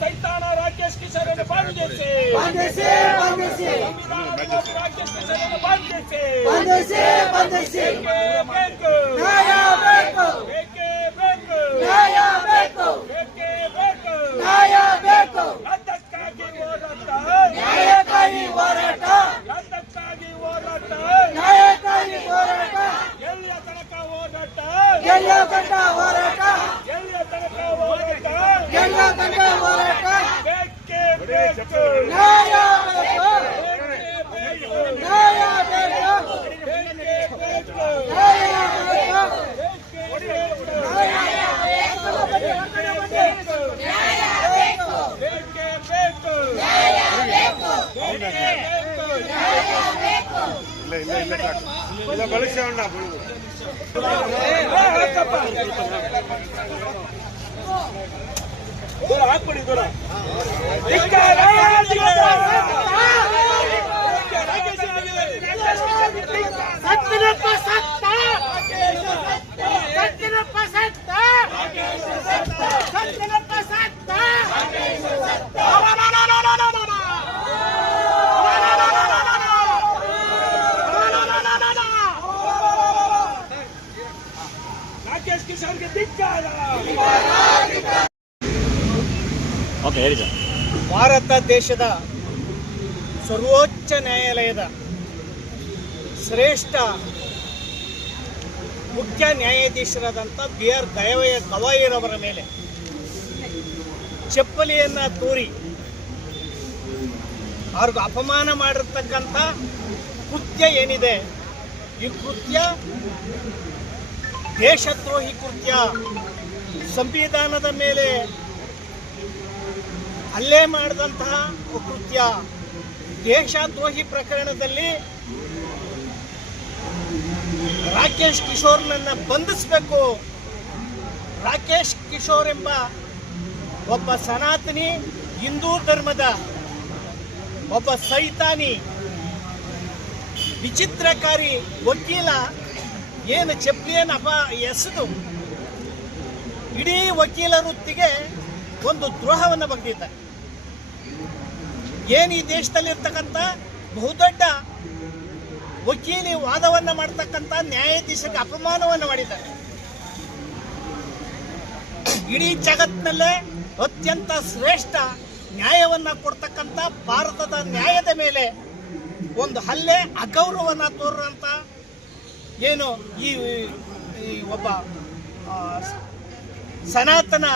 సైతానా రాకేష్ కిషన్ అని బాగు చేసి రాకేష్ కిషన్ అని బాగు చేసి न्याय का ही हो रहा ಇಲ್ಲ ಇಲ್ಲ ಇಲ್ಲ. ಇಲ್ಲ ಹಾಕ್ಬಿಡಿ ಧಿಕ್ಕಾರ ಭಾರತ ದೇಶದ ಸರ್ವೋಚ್ಚ ನ್ಯಾಯಾಲಯದ ಶ್ರೇಷ್ಠ ಮುಖ್ಯ ನ್ಯಾಯಾಧೀಶರಾದಂಥ ಬಿ ಆರ್ ದಯವಯ ಗವಾಯಿರವರ ಮೇಲೆ ಚಪ್ಪಲಿಯನ್ನು ತೋರಿ ಅವ್ರಿಗೆ ಅಪಮಾನ ಮಾಡಿರ್ತಕ್ಕಂಥ ಕೃತ್ಯ ಏನಿದೆ? ಈ ಕೃತ್ಯ ದೇಶದ್ರೋಹಿ ಕೃತ್ಯ ಸಂವಿಧಾನದ ಮೇಲೆ ಹಲ್ಲೆ ಮಾಡಿದಂತಹ ಕೃತ್ಯ ದೇಶದ್ರೋಹಿ ಪ್ರಕರಣದಲ್ಲಿ ರಾಕೇಶ್ ಕಿಶೋರ್ನನ್ನು ಬಂಧಿಸಬೇಕು. ರಾಕೇಶ್ ಕಿಶೋರ್ ಎಂಬ ಒಬ್ಬ ಸನಾತನಿ ಹಿಂದೂ ಧರ್ಮದ ಒಬ್ಬ ಸೈತಾನಿ ವಿಚಿತ್ರಕಾರಿ ವಕೀಲ ಏನು ಚಪ್ಪಲಿಯನ್ನು ಅಪ, ಎಸೆದು ಇಡೀ ವಕೀಲ ವೃತ್ತಿಗೆ ಒಂದು ದ್ರೋಹವನ್ನು ಬಗೆದಿದ್ದಾರೆ. ಏನು ಈ ದೇಶದಲ್ಲಿರ್ತಕ್ಕಂಥ ಬಹುದೊಡ್ಡ ವಕೀಲಿ ವಾದವನ್ನು ಮಾಡ್ತಕ್ಕಂಥ ನ್ಯಾಯಾಧೀಶಕ್ಕೆ ಅಪಮಾನವನ್ನು ಮಾಡಿದ್ದಾರೆ. ಇಡೀ ಜಗತ್ತಿನಲ್ಲೇ ಅತ್ಯಂತ ಶ್ರೇಷ್ಠ ನ್ಯಾಯವನ್ನ ಕೊಡ್ತಕ್ಕಂಥ ಭಾರತದ ನ್ಯಾಯದ ಮೇಲೆ ಒಂದು ಹಲ್ಲೆ ಅಗೌರವವನ್ನು ತೋರುವಂತ ಏನು ಈ ಒಬ್ಬ ಸನಾತನ